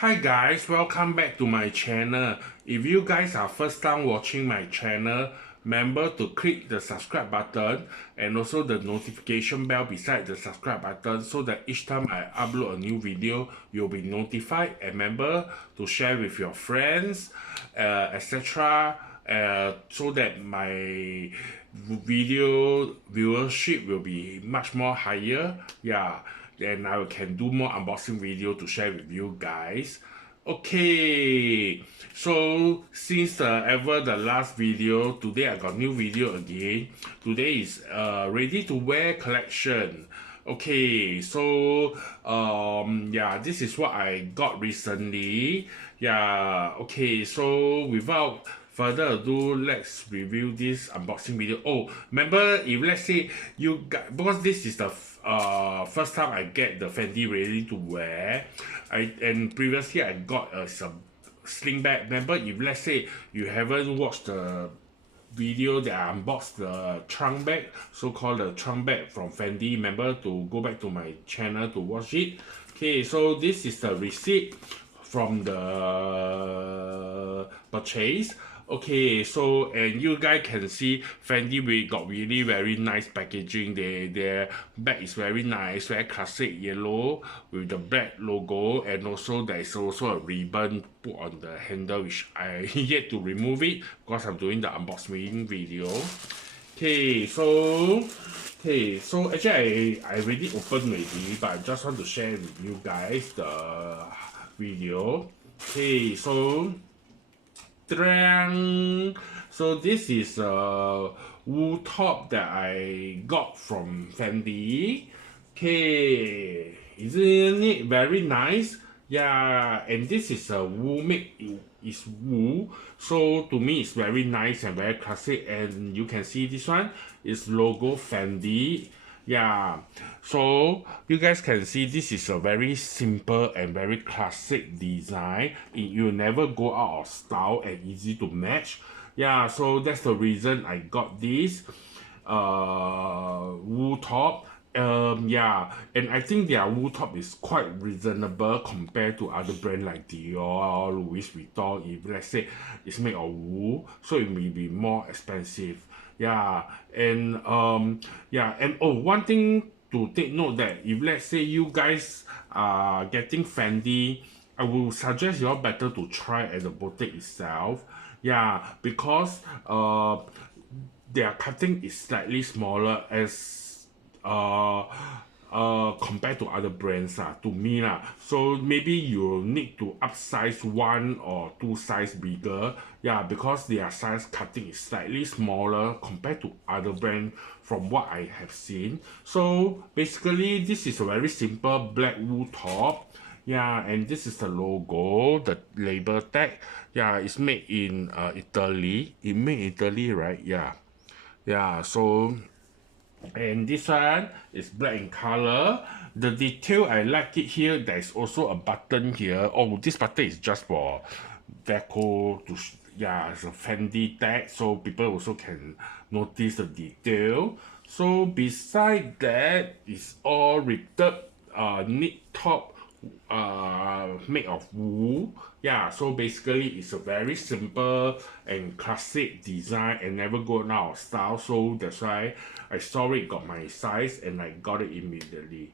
Hi guys, welcome back to my channel. If you guys are first time watching my channel, remember to click the subscribe button and also the notification bell beside the subscribe button so that each time I upload a new video, you'll be notified. And remember to share with your friends, etc. So that my video viewership will be much more higher. Yeah, then I can do more unboxing video to share with you guys. Okay, so since ever the last video, today I got new video again. Today is ready to wear collection. Okay, so yeah, this is what I got recently. Yeah, okay, so without further ado, let's review this unboxing video. Oh, remember, if let's say you got, because this is the first time I get the Fendi ready to wear, and previously I got some sling bag. Remember, if let's say you haven't watched the video that I unboxed the trunk bag, so called the trunk bag from Fendi, remember to go back to my channel to watch it. Okay, so this is the receipt from the purchase. Okay, so and you guys can see Fendi we got really very nice packaging. Their bag is very nice, very classic yellow with the black logo, and also there is also a ribbon put on the handle which I yet to remove it because I'm doing the unboxing video. Okay, so actually I already opened already, but I just want to share with you guys the video. Okay, so so this is a wool top that I got from Fendi. Okay, isn't it very nice? Yeah, and this is a wool made is wool, so to me it's very nice and very classic. And you can see this one is logo Fendi. Yeah, so you guys can see this is a very simple and very classic design. It will never go out of style and easy to match. Yeah, so that's the reason I got this wool top. Yeah, and I think their wool top is quite reasonable compared to other brands like Dior or Louis Vuitton. If let's say it's made of wool, so it may be more expensive. Yeah, and oh, one thing to take note that if let's say you guys are getting Fendi, I will suggest you all better to try at the boutique itself. Yeah, because their cutting is slightly smaller as compared to other brands to me so maybe you need to upsize one or two size bigger, yeah, because their size cutting is slightly smaller compared to other brand from what I have seen. So basically this is a very simple black wool top. Yeah, and this is the logo, the label tag. Yeah, it's made in Italy. It made in Italy, right? Yeah, so and this one is black in color. The detail I like it here. There's also a button here. Oh, this button is just for deco to yeah, it's a Fendi tag, so people also can notice the detail. So beside that is all ripped up knit top made of wool. Yeah, so basically it's a very simple and classic design and never go out of style, so that's why I saw it, got my size, and I got it immediately.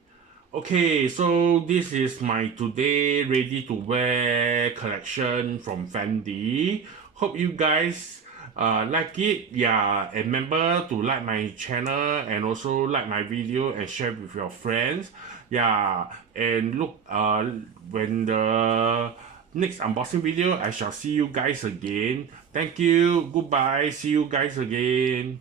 Okay, so this is my today ready to wear collection from Fendi. Hope you guys like it. Yeah, and remember to like my channel and also like my video and share with your friends. Yeah, and look when the next unboxing video I shall see you guys again. Thank you, goodbye, see you guys again.